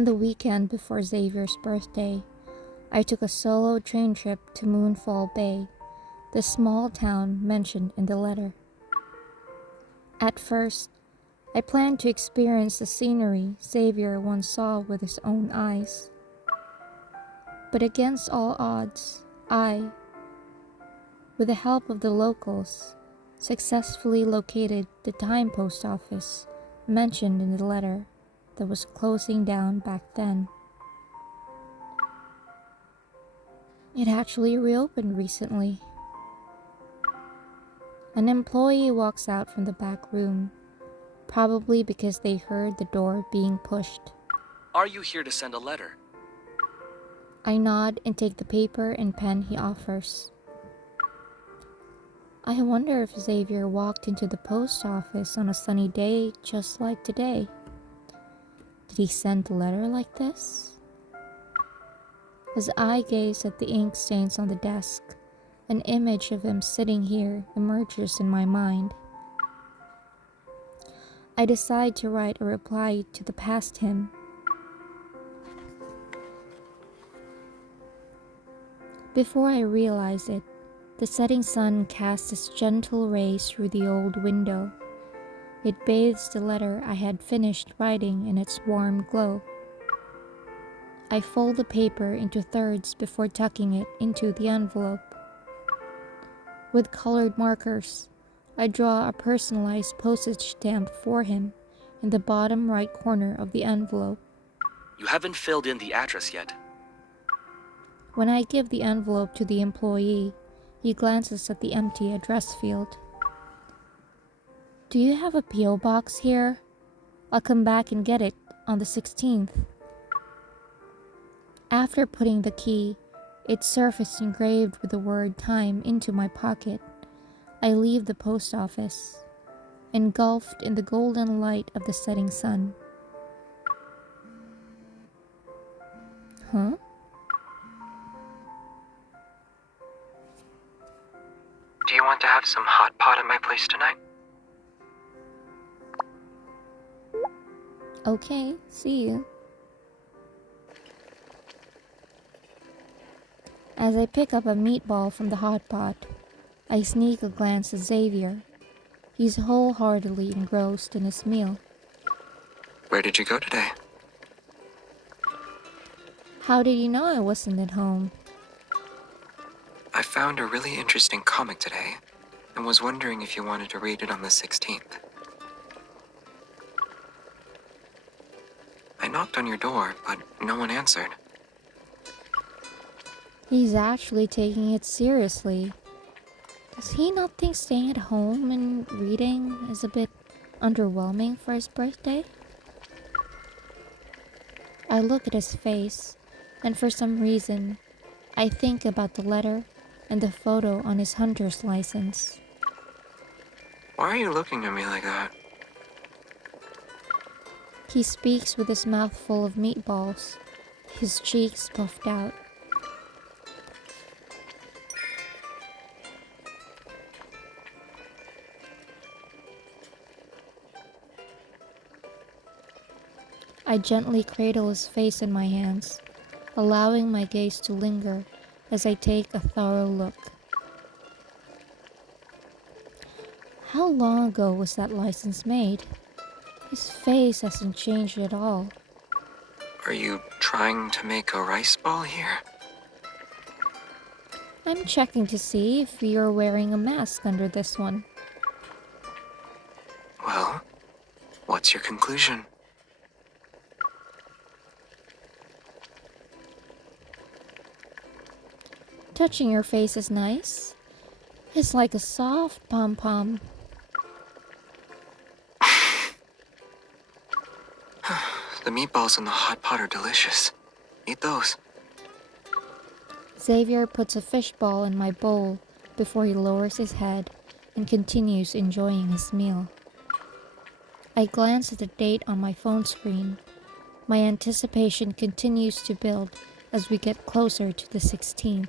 On the weekend before Xavier's birthday, I took a solo train trip to Moonfall Bay, the small town mentioned in the letter. At first, I planned to experience the scenery Xavier once saw with his own eyes. But against all odds, I, with the help of the locals, successfully located the time post office mentioned in the letter that was closing down back then. It actually reopened recently. An employee walks out from the back room, probably because they heard the door being pushed. Are you here to send a letter? I nod and take the paper and pen he offers. I wonder if Xavier walked into the post office on a sunny day just like today. Did he send a letter like this? As I gaze at the ink stains on the desk, an image of him sitting here emerges in my mind. I decide to write a reply to the past him. Before I realize it, the setting sun casts its gentle rays through the old window. It bathes the letter I had finished writing in its warm glow. I fold the paper into thirds before tucking it into the envelope. With colored markers, I draw a personalized postage stamp for him in the bottom right corner of the envelope. You haven't filled in the address yet. When I give the envelope to the employee, he glances at the empty address field. Do you have a P.O. box here? I'll come back and get it on the 16th. After putting the key, its surface engraved with the word time, into my pocket, I leave the post office, engulfed in the golden light of the setting sun. Huh? Do you want to have some hot pot at my place tonight? Okay, see you. As I pick up a meatball from the hot pot, I sneak a glance at Xavier. He's wholeheartedly engrossed in his meal. Where did you go today? How did you know I wasn't at home? I found a really interesting comic today and was wondering if you wanted to read it on the 16th. I knocked on your door, but no one answered. He's actually taking it seriously. Does he not think staying at home and reading is a bit underwhelming for his birthday? I look at his face, and for some reason, I think about the letter and the photo on his hunter's license. Why are you looking at me like that? He speaks with his mouth full of meatballs, his cheeks puffed out. I gently cradle his face in my hands, allowing my gaze to linger as I take a thorough look. How long ago was that license made? His face hasn't changed at all. Are you trying to make a rice ball here? I'm checking to see if you're wearing a mask under this one. Well, what's your conclusion? Touching your face is nice. It's like a soft pom-pom. The meatballs in the hot pot are delicious. Eat those. Xavier puts a fishball in my bowl before he lowers his head and continues enjoying his meal. I glance at the date on my phone screen. My anticipation continues to build as we get closer to the 16th.